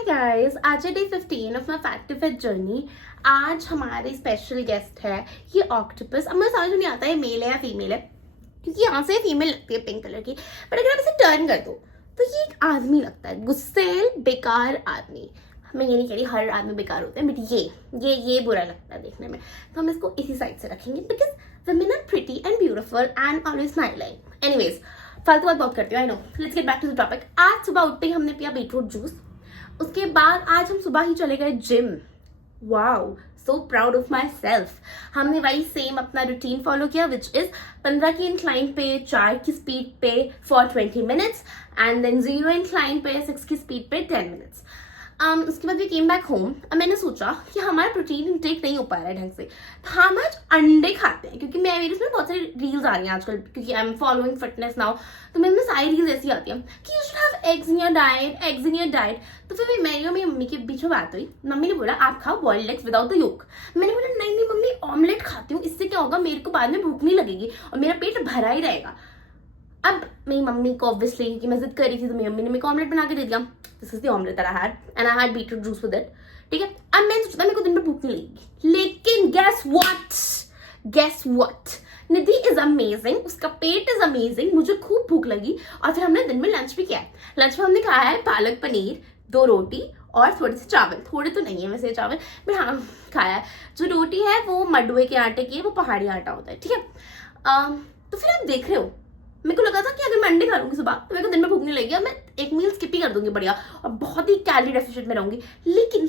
हाय guys, आज है day 15 of my fat to fit journey. आज हमारे स्पेशल गेस्ट है ये ऑक्टोपस। अब मुझे समझ नहीं आता है मेल है या फीमेल है, क्योंकि यहाँ से फीमेल लगती है पिंक कलर की, बट अगर आप इसे टर्न कर दो तो ये एक आदमी लगता है, गुस्सेल बेकार आदमी। मैं ये नहीं कह रही हर आदमी बेकार होते हैं, बट ये बुरा लगता है देखने में, तो हम इसको इसी साइड से रखेंगे because women are pretty and beautiful and always smiling. Anyways, फालतू बात बहुत करती हूँ, I know. Let's get back to the topic. आज सुबह उठते ही हमने पिया बीटरूट जूस। उसके बाद आज हम सुबह ही चले गए gym. Wow, so proud of my self. हमने वही सेम अपना रूटीन फॉलो किया, विच इज 15 की इंक्लाइन पे 4 की स्पीड पे for 20 minutes and then 0 incline पे 6 की स्पीड पे 10 मिनट्स। उसके बाद वी केम बैक होम। अब मैंने सोचा कि हमारा प्रोटीन इंटेक नहीं हो पा रहा है ढंग से, तो हम आज अंडे खाते हैं, क्योंकि मेरे इसमें बहुत सारी रील्स आ रही हैं आजकल, क्योंकि I am following fitness now, तो मेरे में सारी रील्स ऐसी आती हैं कि you should have eggs in your diet, eggs in your diet. तो फिर मेरी और मेरी मम्मी के बीच में बात हुई। मम्मी ने बोला आप खाओ बॉइल्ड एग्स विदाउट द योक। मैंने बोला नहीं मम्मी, ऑमलेट खाती हूँ, इससे क्या होगा, मेरे को बाद में भूख नहीं लगेगी और मेरा पेट भरा ही रहेगा। अब मेरी मम्मी को ऑब्वियसली, क्योंकि मैं जिद कर रही थी, तो मेरी मम्मी ने मेरे को ऑमलेट बना के दे दिया। This is the omelette that I had and I had beetroot juice with it. ठीक है, अब मैंने सोचा मेरे को दिन में भूख नहीं लगेगी, लेकिन guess what, Nidhi is amazing, उसका पेट इज अमेजिंग, मुझे खूब भूख लगी और फिर हमने दिन में लंच भी किया। लंच में हमने खाया है पालक पनीर, 2 रोटी और थोड़े से चावल। थोड़े तो नहीं है वैसे चावल, बट हाँ खाया है। जो रोटी है वो मडुए के आटे की है, वो पहाड़ी आटा होता है। ठीक है, तो फिर आप देख रहे हो, मेरे को लगा था कि अगर मैं अंडे खा लूंगी सुबह तो मेरे को दिन में भूख नहीं लगेगी, मैं एक मील स्किप ही कर दूंगी बढ़िया और बहुत ही कैलोरी डेफिशिएंट में रहूंगी। लेकिन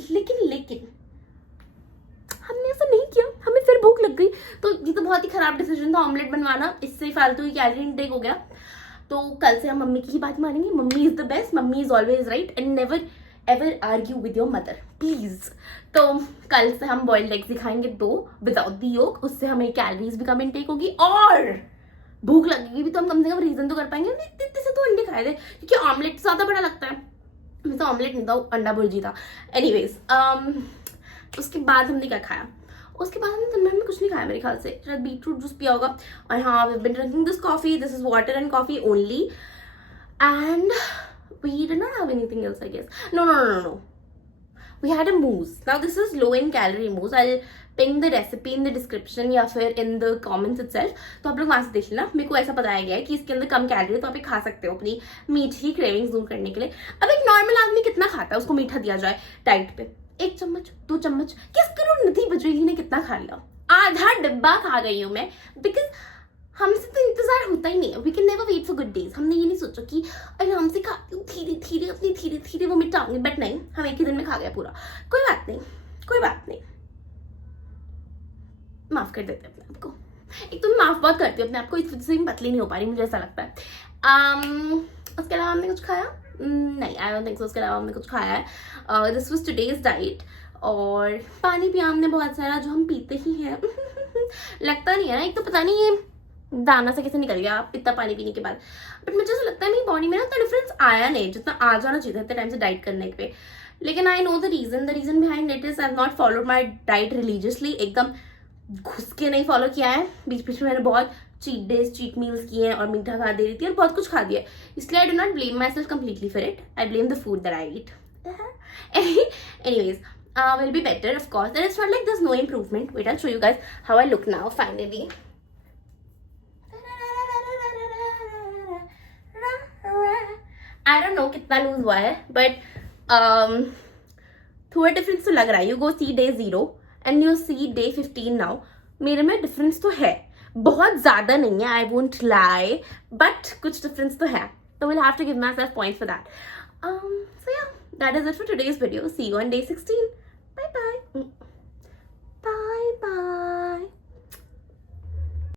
हमने ऐसा नहीं किया, हमें फिर भूख लग गई। तो ये तो बहुत ही खराब डिसीजन था ऑमलेट बनवाना, इससे फालतू ही कैलोरी इनटेक हो गया। तो कल से हम मम्मी की ही बात मानेंगे। Mummy is the best, mummy is always right and never ever argue with your mother please. तो कल से हम बॉइल्ड एग्स दिखाएंगे 2 विदाउट द योक, उससे हमें कैलोरीज भी कम इनटेक होगी और भूख लगेगी भी, तो हम कम से कम रीजन तो कर पाएंगे। इतने से तो अंडे खाए थे, क्योंकि ऑमलेट ज्यादा बड़ा लगता है। मैं तो ऑमलेट नहीं था, अंडा भुर्जी था। एनीवेज, उसके बाद हमने क्या खाया, उसके बाद हमने दिन में कुछ नहीं खाया, मेरे ख्याल से शायद बीटरूट जूस पिया होगा। और हाँ, we have been drinking this coffee, this is water and coffee only and we did not have anything else I guess. No, we had a mousse. Now this is low in calorie mousse. I'll ping the recipe in the description या फिर in the comments itself. तो आप लोग वहां से देख लेना। मेरे को ऐसा बताया गया है कि इसके अंदर कम कैलोरी है, तो आप ये खा सकते हो अपनी मीठी क्रेविंग्स दूर करने के लिए। अब एक नॉर्मल आदमी कितना खाता है, उसको मीठा दिया जाए डाइट पे, 1 चम्मच 2 चम्मच, किस करोड़ निधि बजरेली ने कितना खा लिया, आधा डिब्बा खा गई हूँ मैं, बिकॉज हमसे तो इंतजार होता ही नहीं है। We can never wait for good days. हमने ये नहीं सोचा कि आराम से खाती हूँ, धीरे धीरे वो मिटाऊंगी, बट नहीं, हम एक ही दिन में खा गया पूरा। कोई बात नहीं, माफ कर देते अपने आप को। एक तो मैं माफ बहुत करती हूँ अपने आप को, इस वजह से पतली नहीं हो पा रही, मुझे ऐसा लगता है। उसके अलावा हमने कुछ खाया नहीं, आई डोंट थिंक सो। उसके अलावा हमने कुछ खाया है। This was today's diet. और पानी पिया हमने बहुत सारा, जो हम पीते ही हैं। लगता नहीं है ना, एक तो पता नहीं ये दाना से कैसे निकल गया इतना पानी पीने के बाद, बट मुझे ऐसा लगता है मेरी बॉडी में ना उतना डिफरेंस आया नहीं जितना आ जाना चाहिए था इतने टाइम से डाइट करने पे। लेकिन I know the reason behind it is I have not followed my diet religiously, एकदम घुस के नहीं फॉलो किया है। बीच में मैंने बहुत चीट डेज, चीट मील्स किए हैं और मीठा खा दे रही थी और बहुत कुछ खा दिया, इसलिए I do not blame my self completely for it, I blame the food that I eat. Anyways, will be better of course, and it's not like there's no improvement. Wait, I'll show you guys how I look now finally. I don't know कितना loose हुआ है, but थोड़ा difference तो लग रहा है। You go see day 0 and you see day 15 now. मेरे में डिफरेंस तो है, बहुत ज्यादा नहीं है, आई वोंट लाई, बट कुछ डिफरेंस तो है, तो will have to give myself points for that. So yeah, that is it for today's video. See you on day 16. Bye bye.